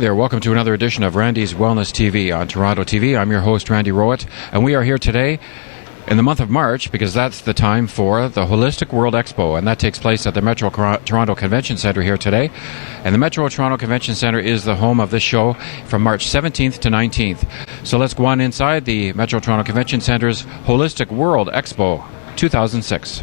Hi there, welcome to another edition of Randy's Wellness TV on Toronto TV. I'm your host, Randy Rowett, and we are here today in the month of March because that's the time for the Holistic World Expo, and that takes place at the Metro Toronto Convention Centre here today. And the Metro Toronto Convention Centre is the home of this show from March 17th to 19th. So let's go on inside the Metro Toronto Convention Centre's Holistic World Expo 2006.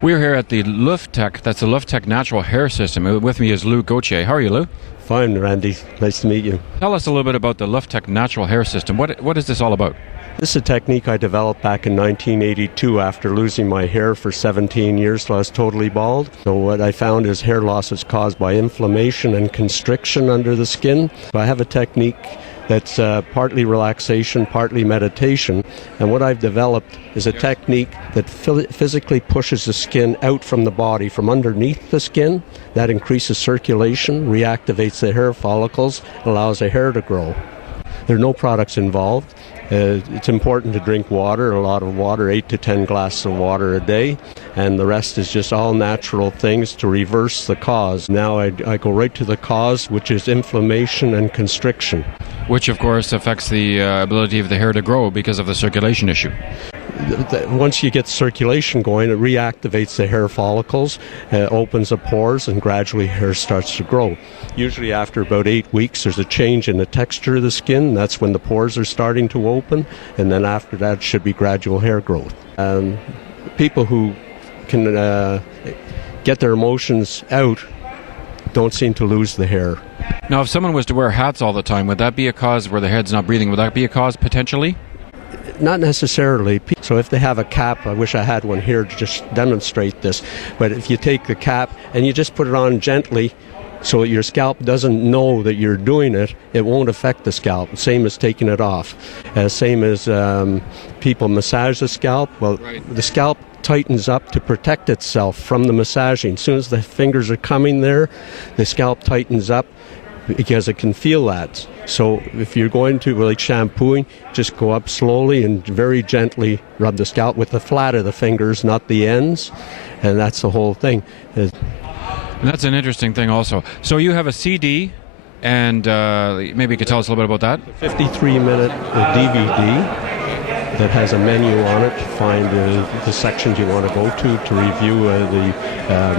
We're here at the Lufttech, that's the Lufttech Natural Hair System. With me is Lou Gauthier. How are you, Lou? Fine, Randy. Nice to meet you. Tell us a little bit about the Lufttech Natural Hair System. What is this all about? This is a technique I developed back in 1982 after losing my hair for 17 years till I was totally bald. So what I found is hair loss is caused by inflammation and constriction under the skin. So I have a technique that's partly relaxation, partly meditation. And what I've developed is a technique that physically pushes the skin out from the body, from underneath the skin. That increases circulation, reactivates the hair follicles, allows the hair to grow. There are no products involved. It's important to drink water, a lot of water, 8 to 10 glasses of water a day, and the rest is just all natural things to reverse the cause. Now I go right to the cause, which is inflammation and constriction. Which, of course, affects the ability of the hair to grow because of the circulation issue. Once you get circulation going, it reactivates the hair follicles, opens the pores, and gradually hair starts to grow. Usually after about 8 weeks, there's a change in the texture of the skin. That's when the pores are starting to open, and then after that should be gradual hair growth. People who can get their emotions out don't seem to lose the hair. Now, if someone was to wear hats all the time, would that be a cause where the head's not breathing? Would that be a cause potentially? Not necessarily. So if they have a cap, I wish I had one here to just demonstrate this, but if you take the cap and you just put it on gently so your scalp doesn't know that you're doing it, it won't affect the scalp. Same as taking it off. Same as people massage the scalp. Well, right. The scalp tightens up to protect itself from the massaging. As soon as the fingers are coming there, the scalp tightens up because it can feel that. So if you're going to, like shampooing, just go up slowly and very gently rub the scalp with the flat of the fingers, not the ends, and that's the whole thing. And that's an interesting thing also. So you have a CD, and maybe you could tell us a little bit about that? 53-minute DVD that has a menu on it to find the sections you want to go to review the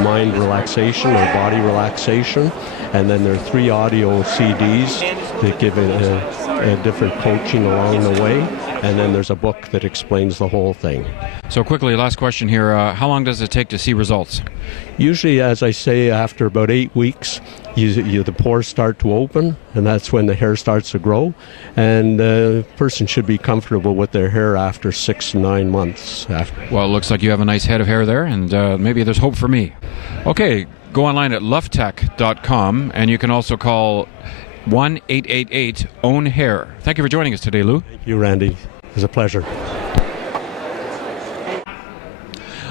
mind relaxation or body relaxation. And then there are 3 audio CDs that give it a different coaching along the way. And then there's a book that explains the whole thing. So quickly, last question here. How long does it take to see results? Usually, as I say, after about 8 weeks, the pores start to open, and that's when the hair starts to grow. And the person should be comfortable with their hair after 6 to 9 months. Well, it looks like you have a nice head of hair there, and maybe there's hope for me. Okay, go online at lufttech.com, and you can also call 1-888-OWN-HAIR. Thank you for joining us today, Lou. Thank you, Randy. It was a pleasure.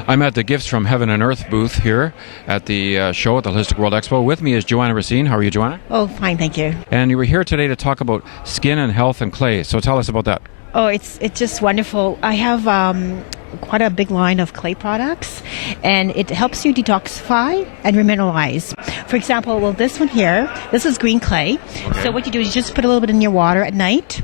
I'm at the Gifts from Heaven and Earth booth here at the show at the Holistic World Expo. With me is Joanna Racine. How are you, Joanna? Oh, fine, thank you. And you were here today to talk about skin and health and clay. So tell us about that. Oh, it's just wonderful. I have quite a big line of clay products, and it helps you detoxify and remineralize. For example, well, this one here, this is green clay. Okay. So what you do is you just put a little bit in your water at night,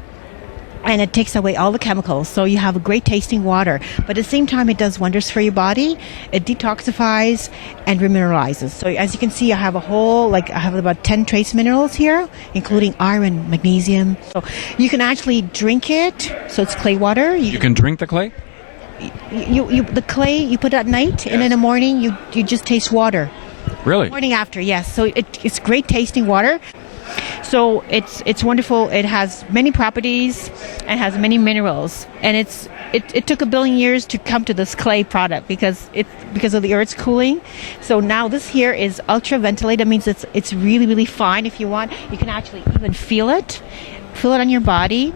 and it takes away all the chemicals. So you have a great tasting water. But at the same time, it does wonders for your body. It detoxifies and remineralizes. So as you can see, I have I have about 10 trace minerals here, including iron, magnesium. So you can actually drink it. So it's clay water. You can drink the clay? The clay, you put it at night, yes. And in the morning, you just taste water. Really? Morning after, yes. So it's great tasting water. So it's wonderful. It has many properties and has many minerals, and it took 1 billion years to come to this clay product because of the Earth's cooling. So now this here is ultra ventilated. That means it's really, really fine. If you want, you can actually even feel it on your body,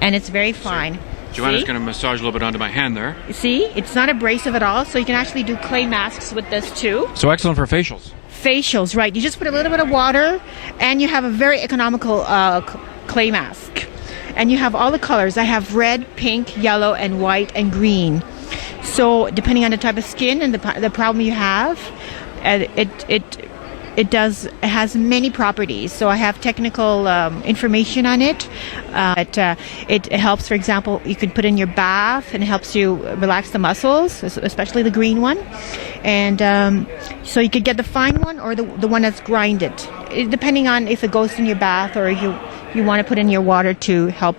and it's very fine. Joanna's going to massage a little bit onto my hand there. See, it's not abrasive at all, so you can actually do clay masks with this too. So excellent for facials. Facials, right. You just put a little bit of water, and you have a very economical clay mask. And you have all the colors. I have red, pink, yellow, and white, and green. So depending on the type of skin and the problem you have, it it has many properties. So I have technical information on it. It helps, for example, you could put in your bath and it helps you relax the muscles, especially the green one. And so you could get the fine one or the one that's grinded, depending on if it goes in your bath or you want to put in your water to help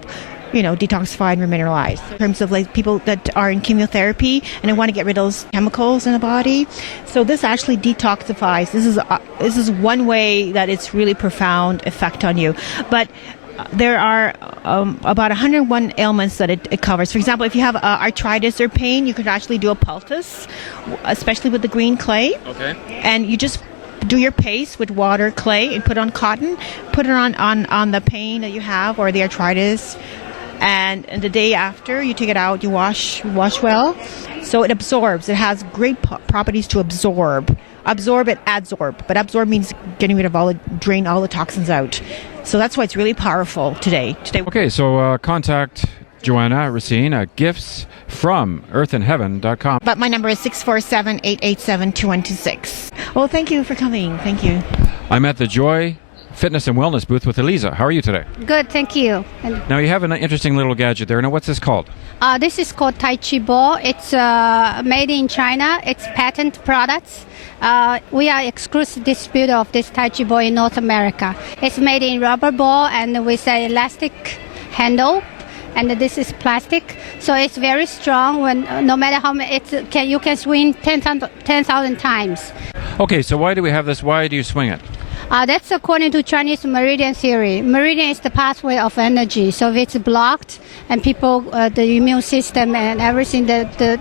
detoxify and remineralize. In terms of like people that are in chemotherapy and they want to get rid of those chemicals in the body, so this actually detoxifies. This is one way that it's really profound effect on you. But there are about 101 ailments that it covers. For example, if you have arthritis or pain, you could actually do a poultice, especially with the green clay. Okay. And you just do your paste with water, clay, and put on cotton. Put it on the pain that you have or the arthritis. And the day after, you take it out, you wash well. So it absorbs. It has great properties to absorb. Absorb and adsorb. But absorb means getting rid of drain all the toxins out. So that's why it's really powerful today. Okay, so contact Joanna Racine, gifts from earthandheaven.com. But my number is 647-887-2126. Well, thank you for coming. Thank you. I'm at the Joy Fitness and Wellness booth with Eliza. How are you today? Good, thank you. Now you have an interesting little gadget there. Now what's this called? This is called Tai Chi Ball. It's made in China. It's patent products. We are exclusive distributor of this Tai Chi Ball in North America. It's made in rubber ball and with an elastic handle. And this is plastic, so it's very strong. No matter how many, you can swing 10,000 times. Okay, so why do we have this? Why do you swing it? That's according to Chinese meridian theory. Meridian is the pathway of energy. So if it's blocked and people, the immune system and everything, the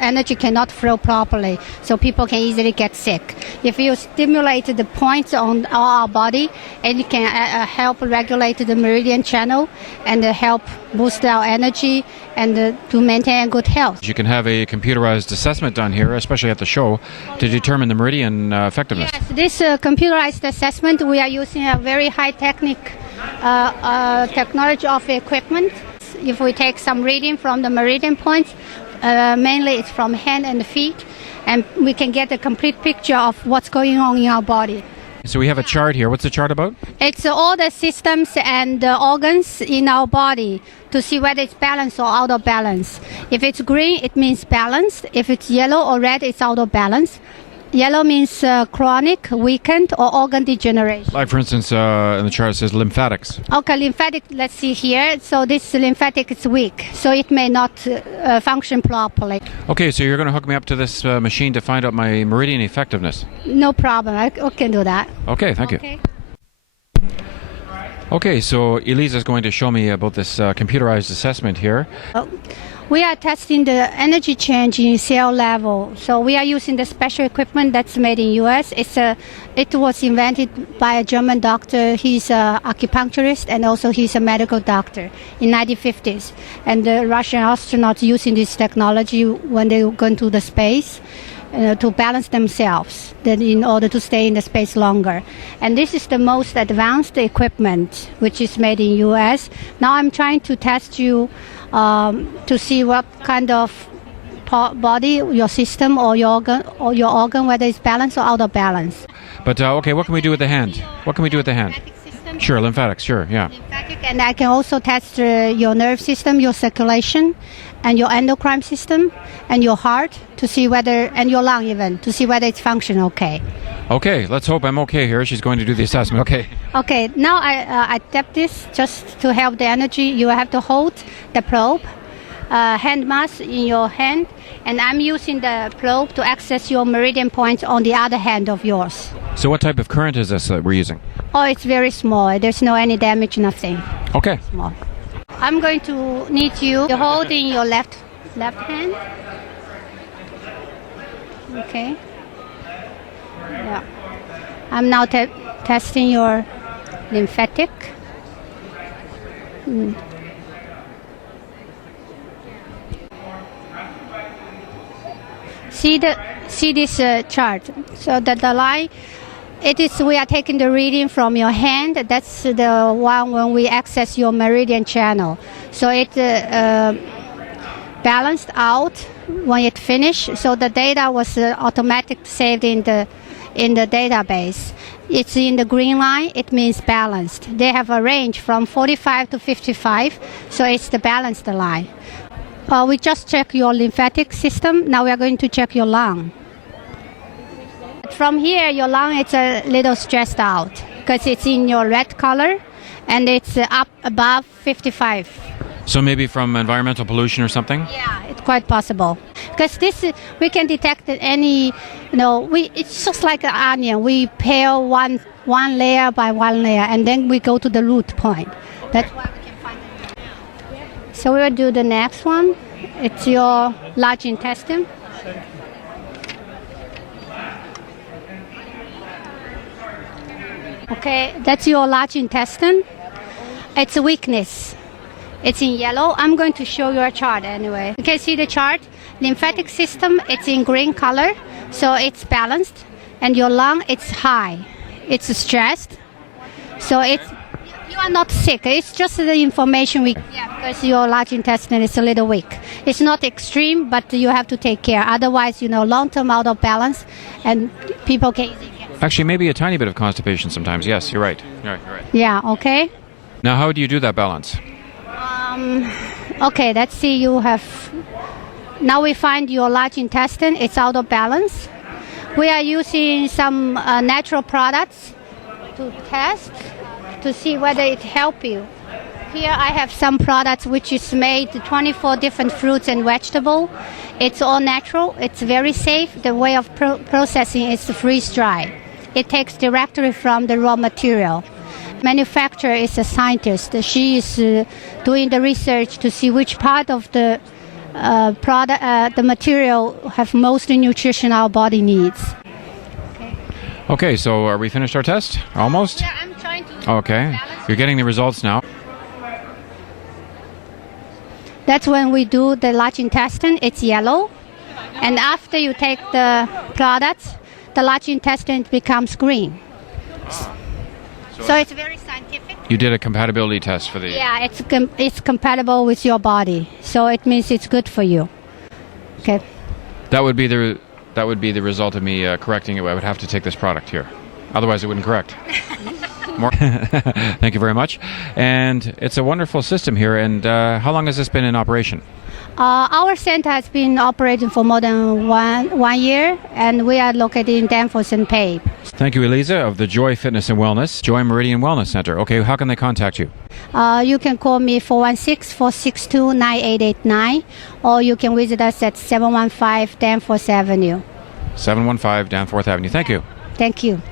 energy cannot flow properly. So people can easily get sick. If you stimulate the points on our body, and it can help regulate the meridian channel and help boost our energy and to maintain good health. You can have a computerized assessment done here, especially at the show, to determine the meridian effectiveness. Yes, this computerized assessment, we are using a very high technology of equipment. If we take some reading from the meridian points, mainly it's from hand and feet, and we can get a complete picture of what's going on in our body. So we have a chart here. What's the chart about? It's all the systems and organs in our body to see whether it's balanced or out of balance. If it's green, it means balanced. If it's yellow or red, it's out of balance. Yellow means chronic, weakened, or organ degeneration. Like, for instance, in the chart it says lymphatics. Okay, lymphatic, let's see here. So this lymphatic is weak, so it may not function properly. Okay, so you're going to hook me up to this machine to find out my meridian effectiveness. No problem, I can do that. Okay, thank you. Okay, so Eliza is going to show me about this computerized assessment here. We are testing the energy change in cell level. So we are using the special equipment that's made in U.S. It was invented by a German doctor. He's an acupuncturist and also he's a medical doctor in 1950s. And the Russian astronauts using this technology when they go into the space to balance themselves in order to stay in the space longer. And this is the most advanced equipment which is made in U.S. Now I'm trying to test you to see what kind of body, your system or your organ, whether it's balanced or out of balance. But okay, what can we do with the hand? What can we do with the hand? System. Sure, lymphatics, sure, yeah. Lymphatic, and I can also test your nerve system, your circulation, and your endocrine system, and your heart to see whether, and your lung even, to see whether it's functioning okay. Okay, let's hope I'm okay here. She's going to do the assessment. Okay. Okay, now I tap this just to help the energy. You have to hold the probe, hand mass in your hand, and I'm using the probe to access your meridian points on the other hand of yours. So what type of current is this that we're using? Oh, it's very small. There's no any damage, nothing. Okay. Small. I'm going to need you to hold in your left hand. Okay. Yeah. I'm now testing your lymphatic. See this chart. So that the line, we are taking the reading from your hand. That's the one when we access your meridian channel. So it balanced out when it finished. So the data was automatically saved in in the database. It's in the green line, it means balanced. They have a range from 45 to 55, so it's the balanced line. We just check your lymphatic system. Now we are going to check your lung. From here, your lung is a little stressed out because it's in your red color and it's up above 55. So maybe from environmental pollution or something? Yeah, it's quite possible. Because we can detect any, it's just like an onion. We peel one layer by one layer and then we go to the root point. That's why we can find it. So we'll do the next one. It's your large intestine. Okay, that's your large intestine. It's a weakness. It's in yellow. I'm going to show you a chart anyway. You can see the chart. Lymphatic system, it's in green color, so it's balanced. And your lung, it's high. It's stressed. So you are not sick. It's just the information because your large intestine is a little weak. It's not extreme, but you have to take care. Otherwise, long-term out of balance, and people can easily get sick. Actually, maybe a tiny bit of constipation sometimes. Yes, you're right. You're right. Yeah, okay. Now, how do you do that balance? Okay, let's see. Now we find your large intestine. It's out of balance. We are using some natural products to test to see whether it helps you. Here I have some products which is made 24 different fruits and vegetables. It's all natural. It's very safe. The way of processing is freeze-dry. It takes directly from the raw material. Manufacturer is a scientist. She is doing the research to see which part of the product, the material, have most nutrition our body needs. Okay, so are we finished our test? Almost? Yeah, I'm trying to. Okay, you're getting the results now. That's when we do the large intestine. It's yellow, and after you take the products, the large intestine becomes green. So it's very scientific. You did a compatibility test for the... Yeah, it's compatible with your body, so it means it's good for you. Okay. That would be the result of me correcting it. I would have to take this product here. Otherwise, it wouldn't correct. More. Thank you very much. And it's a wonderful system here. And how long has this been in operation? Our center has been operating for more than one year, and we are located in Danforth and Pape. Thank you, Eliza, of the Joy Fitness and Wellness, Joy Meridian Wellness Center. Okay, how can they contact you? You can call me 416-462-9889, or you can visit us at 715 Danforth Avenue. 715 Danforth Avenue. Thank you. Thank you.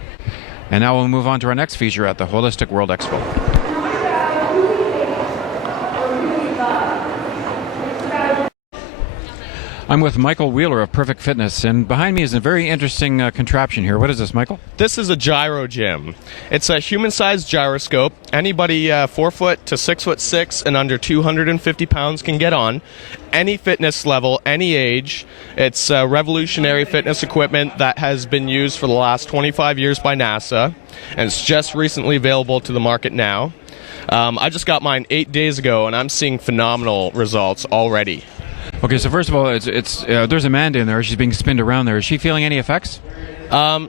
And now we'll move on to our next feature at the Holistic World Expo. I'm with Michael Wheeler of Perfect Fitness, and behind me is a very interesting contraption here. What is this, Michael? This is a gyro gym. It's a human-sized gyroscope. Anybody 4 foot to 6'6" and under 250 pounds can get on. Any fitness level, any age. It's revolutionary fitness equipment that has been used for the last 25 years by NASA, and it's just recently available to the market now. I just got mine 8 days ago, and I'm seeing phenomenal results already. Okay, so first of all, there's Amanda in there. She's being spinned around there. Is she feeling any effects?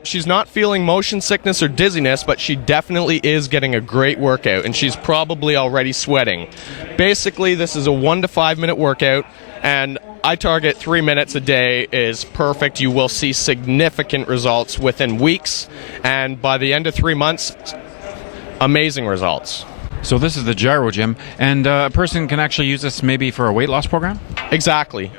She's not feeling motion sickness or dizziness, but she definitely is getting a great workout, and she's probably already sweating. Basically, this is a 1 to 5 minute workout, and I target 3 minutes a day is perfect. You will see significant results within weeks, and by the end of 3 months, amazing results. So this is the gyro gym, and a person can actually use this maybe for a weight loss program? Exactly,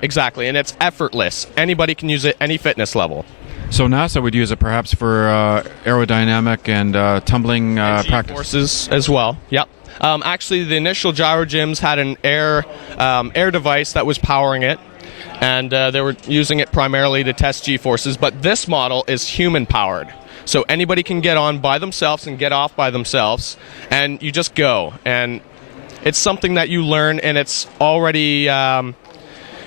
and it's effortless. Anybody can use it, any fitness level. So NASA would use it perhaps for aerodynamic and tumbling practice? Forces as well, yep. Actually, the initial gyro gyms had an air device that was powering it, and they were using it primarily to test G-forces, but this model is human-powered. So anybody can get on by themselves and get off by themselves, and you just go. And it's something that you learn, and it's already going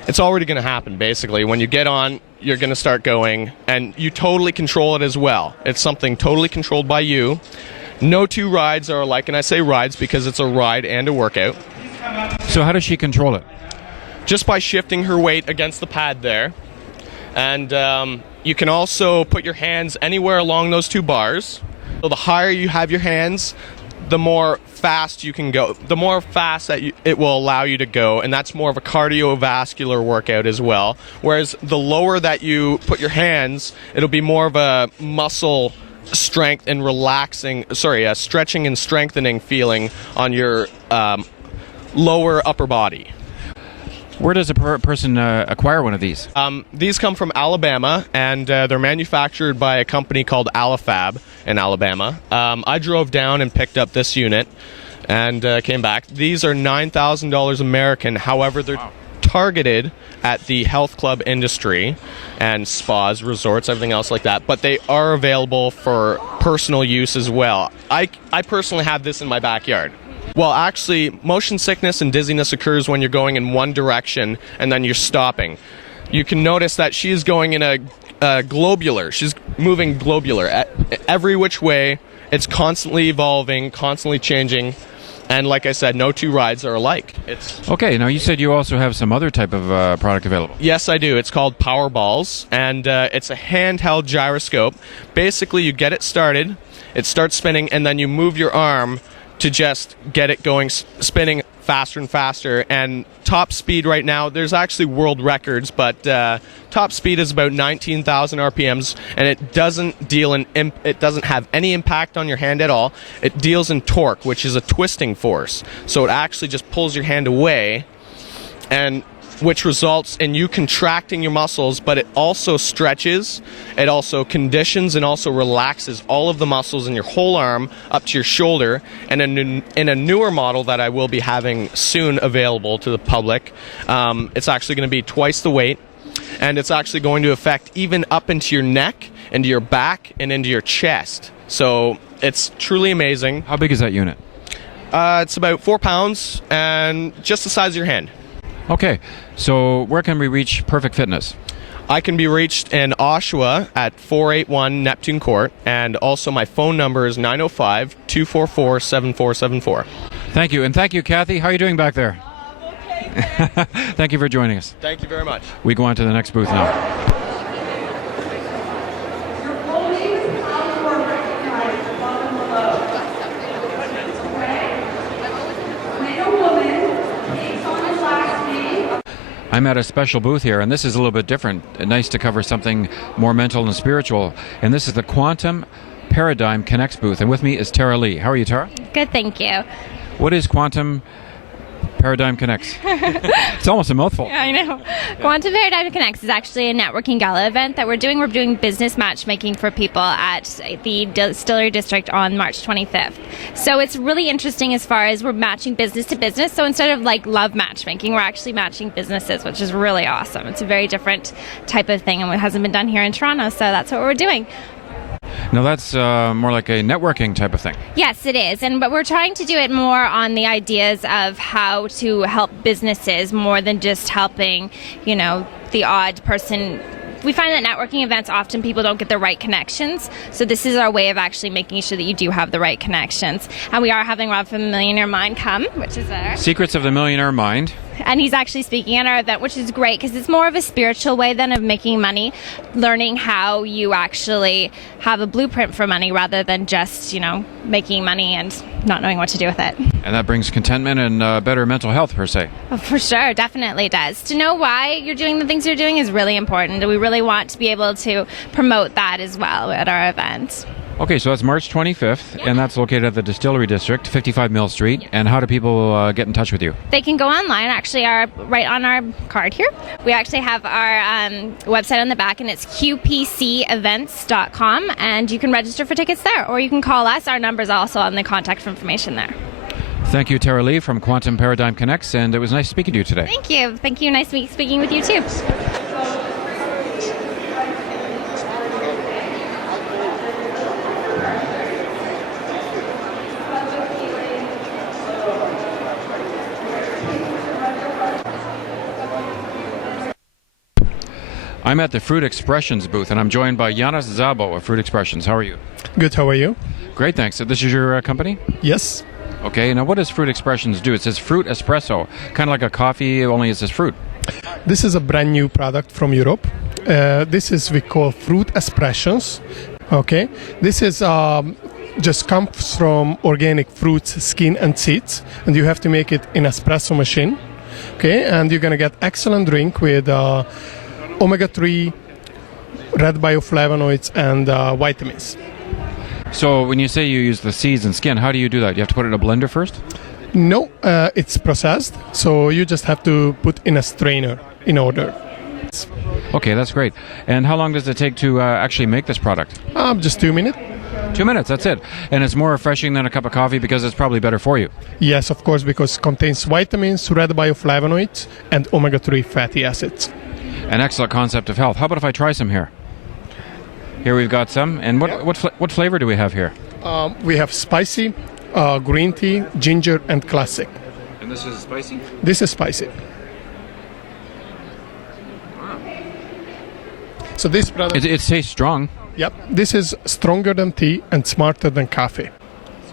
to happen, basically. When you get on, you're going to start going, and you totally control it as well. It's something totally controlled by you. No two rides are alike, and I say rides because it's a ride and a workout. So how does she control it? Just by shifting her weight against the pad there. And you can also put your hands anywhere along those two bars. So the higher you have your hands, the more fast you can go, the more fast that it will allow you to go, and that's more of a cardiovascular workout as well. Whereas the lower that you put your hands, it'll be more of a muscle strength and stretching and strengthening feeling on your lower upper body. Where does a person acquire one of these? These come from Alabama, and they're manufactured by a company called Alifab in Alabama. I drove down and picked up this unit and came back. These are $9,000 American. However, they're targeted at the health club industry and spas, resorts, everything else like that. But they are available for personal use as well. I personally have this in my backyard. Well, actually, motion sickness and dizziness occurs when you're going in one direction and then you're stopping. You can notice that she's going in a globular. She's moving globular every which way. It's constantly evolving, constantly changing. And like I said, no two rides are alike. Okay, now you said you also have some other type of product available. Yes, I do. It's called Power Balls, and it's a handheld gyroscope. Basically, you get it started, it starts spinning, and then you move your arm to just get it going, spinning faster and faster. And top speed right now, there's actually world records, but top speed is about 19,000 RPMs, and it doesn't have any impact on your hand at all. It deals in torque, which is a twisting force. So it actually just pulls your hand away, and which results in you contracting your muscles, but it also stretches, it also conditions and also relaxes all of the muscles in your whole arm up to your shoulder. And in a newer model that I will be having soon available to the public, it's actually going to be twice the weight, and it's actually going to affect even up into your neck, into your back, and into your chest. So it's truly amazing. How big is that unit? It's about 4 pounds and just the size of your hand. Okay, so where can we reach Perfect Fitness? I can be reached in Oshawa at 481 Neptune Court, and also my phone number is 905-244-7474. Thank you, and thank you, Kathy. How are you doing back there? Okay. Thank you for joining us. Thank you very much. We go on to the next booth now. I'm at a special booth here, and this is a little bit different. Nice to cover something more mental and spiritual. And this is the Quantum Paradigm Connects booth. And with me is Tara Lee. How are you, Tara? Good, thank you. What is Quantum Paradigm Connects? It's almost a mouthful. Yeah, I know. Quantum Paradigm Connects is actually a networking gala event that we're doing. We're doing business matchmaking for people at the Distillery District on March 25th. So it's really interesting as far as we're matching business to business. So instead of like love matchmaking, we're actually matching businesses, which is really awesome. It's a very different type of thing, and it hasn't been done here in Toronto, so that's what we're doing. Now that's more like a networking type of thing. Yes, it is. But we're trying to do it more on the ideas of how to help businesses more than just helping, the odd person. We find that networking events, often people don't get the right connections. So this is our way of actually making sure that you do have the right connections. And we are having Rob from Millionaire Mind come, which is there. Secrets of the Millionaire Mind. And he's actually speaking at our event, which is great because it's more of a spiritual way than of making money, learning how you actually have a blueprint for money rather than just, making money and not knowing what to do with it. And that brings contentment and better mental health, per se. Oh, for sure, definitely does. To know why you're doing the things you're doing is really important. We really want to be able to promote that as well at our event. Okay, so that's March 25th, and that's located at the Distillery District, 55 Mill Street. And how do people get in touch with you? They can go online, actually, right on our card here. We actually have our website on the back, and it's qpcevents.com, and you can register for tickets there, or you can call us. Our number is also on the contact information there. Thank you, Tara Lee from Quantum Paradigm Connects, and it was nice speaking to you today. Thank you. Thank you. Nice speaking with you, too. I'm at the Fruit Expressions booth, and I'm joined by Yanis Zabo of Fruit Expressions. How are you? Good, how are you? Great, thanks. So this is your company? Yes. Okay, now what does Fruit Expressions do? It says fruit espresso, kind of like a coffee, only it says fruit. This is a brand new product from Europe. This is we call fruit expressions. Okay, this is just comes from organic fruits, skin and seeds, and you have to make it in espresso machine. Okay, and you're gonna get excellent drink with omega-3, red bioflavonoids, and vitamins. So when you say you use the seeds and skin, how do you do that? You have to put it in a blender first? No, it's processed, so you just have to put in a strainer in order. Okay, that's great. And how long does it take to actually make this product? Just 2 minutes. 2 minutes, that's it. And it's more refreshing than a cup of coffee because it's probably better for you. Yes, of course, because it contains vitamins, red bioflavonoids, and omega-3 fatty acids. An excellent concept of health. How about if I try some here? Here we've got some. And what flavor do we have here? We have spicy, green tea, ginger, and classic. And this is spicy? This is spicy. Wow. So this product... It tastes strong. Yep, this is stronger than tea and smarter than coffee.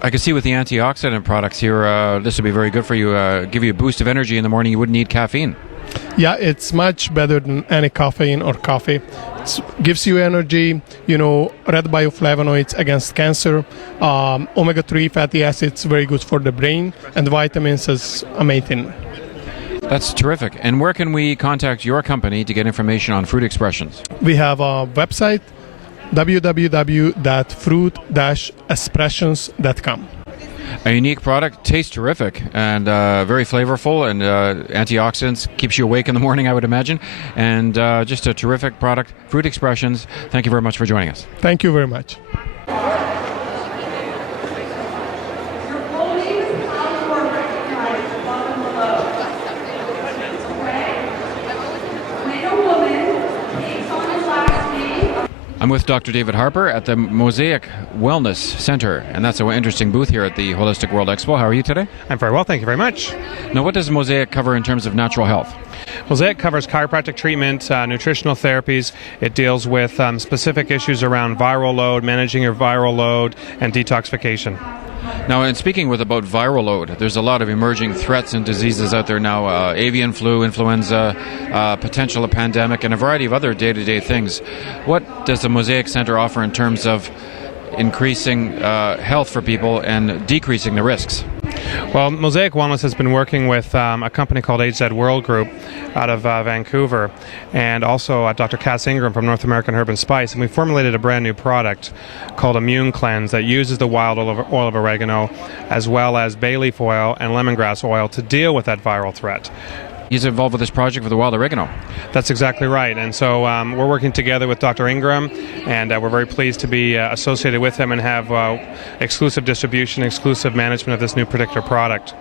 I can see with the antioxidant products here, this would be very good for you. Give you a boost of energy in the morning. You wouldn't need caffeine. Yeah, it's much better than any caffeine or coffee. It gives you energy, red bioflavonoids against cancer, omega-3 fatty acids, very good for the brain, and vitamins is amazing. That's terrific. And where can we contact your company to get information on fruit expressions? We have a website, www.fruit-expressions.com. A unique product, tastes terrific, and very flavorful, and antioxidants, keeps you awake in the morning, I would imagine, and just a terrific product. Fruit Expressions, thank you very much for joining us. Thank you very much. I'm with Dr. David Harper at the Mosaic Wellness Center, and that's an interesting booth here at the Holistic World Expo. How are you today? I'm very well, thank you very much. Now, what does Mosaic cover in terms of natural health? Mosaic covers chiropractic treatment, nutritional therapies. It deals with specific issues around viral load, managing your viral load, and detoxification. Now, in speaking about viral load, there's a lot of emerging threats and diseases out there now, avian flu, influenza, potential of pandemic, and a variety of other day-to-day things. What does the Mosaic Center offer in terms of increasing health for people and decreasing the risks? Well, Mosaic Wellness has been working with a company called HZ World Group out of Vancouver, and also Dr. Cass Ingram from North American Herb and Spice, and we formulated a brand new product called Immune Cleanse that uses the wild oil of oregano as well as bay leaf oil and lemongrass oil to deal with that viral threat. He's involved with this project with the wild oregano. That's exactly right. And so we're working together with Dr. Ingram, and we're very pleased to be associated with him and have exclusive distribution, exclusive management of this new particular product.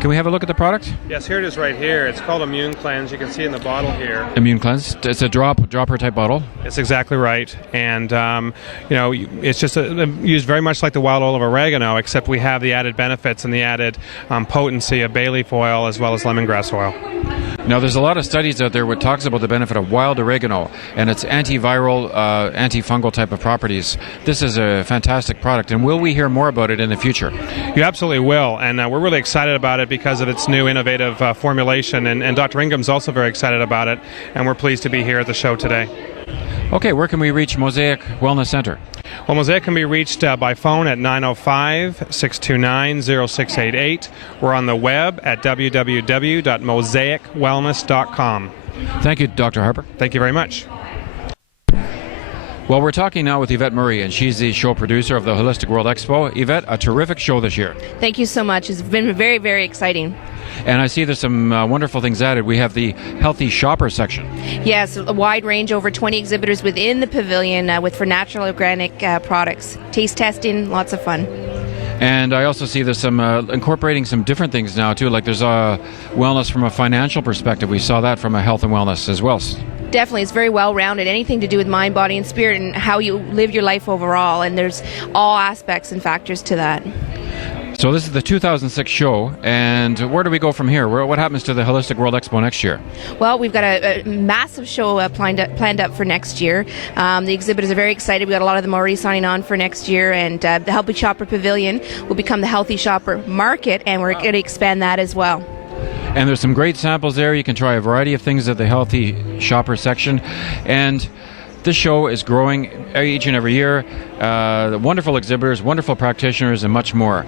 Can we have a look at the product? Yes, here it is right here. It's called Immune Cleanse. You can see in the bottle here. Immune Cleanse. It's a dropper type bottle. It's exactly right. And, it's just used very much like the wild oil of oregano, except we have the added benefits and the added potency of bay leaf oil as well as lemongrass oil. Now, there's a lot of studies out there which talks about the benefit of wild oregano and its antiviral, antifungal type of properties. This is a fantastic product, and will we hear more about it in the future? You absolutely will, and we're really excited about it because of its new innovative formulation, and Dr. Ingram's also very excited about it, and we're pleased to be here at the show today. Okay, where can we reach Mosaic Wellness Center? Well, Mosaic can be reached by phone at 905-629-0688. We're on the web at www.mosaicwellness.com. Thank you, Dr. Harper. Thank you very much. Well, we're talking now with Yvette Murray, and she's the show producer of the Holistic World Expo. Yvette, a terrific show this year. Thank you so much. It's been very, very exciting. And I see there's some wonderful things added. We have the Healthy Shopper section. Yes, a wide range, over 20 exhibitors within the pavilion for natural organic products. Taste testing, lots of fun. And I also see there's some incorporating some different things now, too. Like there's wellness from a financial perspective. We saw that from a health and wellness as well. Definitely, it's very well-rounded. Anything to do with mind, body, and spirit and how you live your life overall. And there's all aspects and factors to that. So this is the 2006 show, and where do we go from here? What happens to the Holistic World Expo next year? Well, we've got a massive show planned up for next year. The exhibitors are very excited. We've got a lot of them already signing on for next year, and the Healthy Shopper Pavilion will become the Healthy Shopper Market, and we're going to expand that as well. And there's some great samples there. You can try a variety of things at the Healthy Shopper section. And this show is growing each and every year. Wonderful exhibitors, wonderful practitioners, and much more.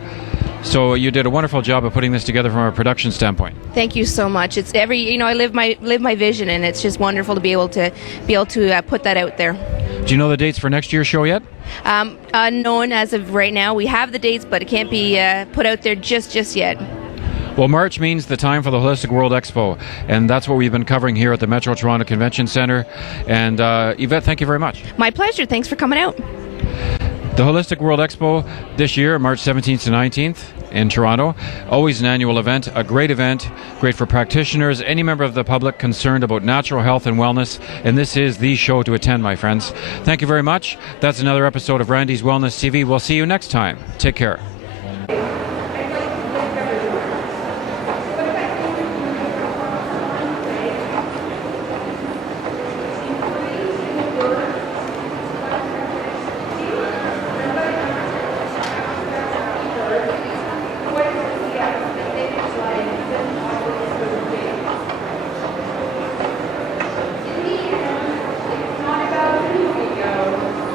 So you did a wonderful job of putting this together from a production standpoint. Thank you so much. It's I live my vision, and it's just wonderful to be able to put that out there. Do you know the dates for next year's show yet? Unknown as of right now. We have the dates, but it can't be put out there just yet. Well, March means the time for the Holistic World Expo, and that's what we've been covering here at the Metro Toronto Convention Centre. And Yvette, thank you very much. My pleasure. Thanks for coming out. The Holistic World Expo this year, March 17th to 19th in Toronto. Always an annual event, a great event, great for practitioners, any member of the public concerned about natural health and wellness. And this is the show to attend, my friends. Thank you very much. That's another episode of Randy's Wellness TV. We'll see you next time. Take care.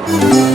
Thank you.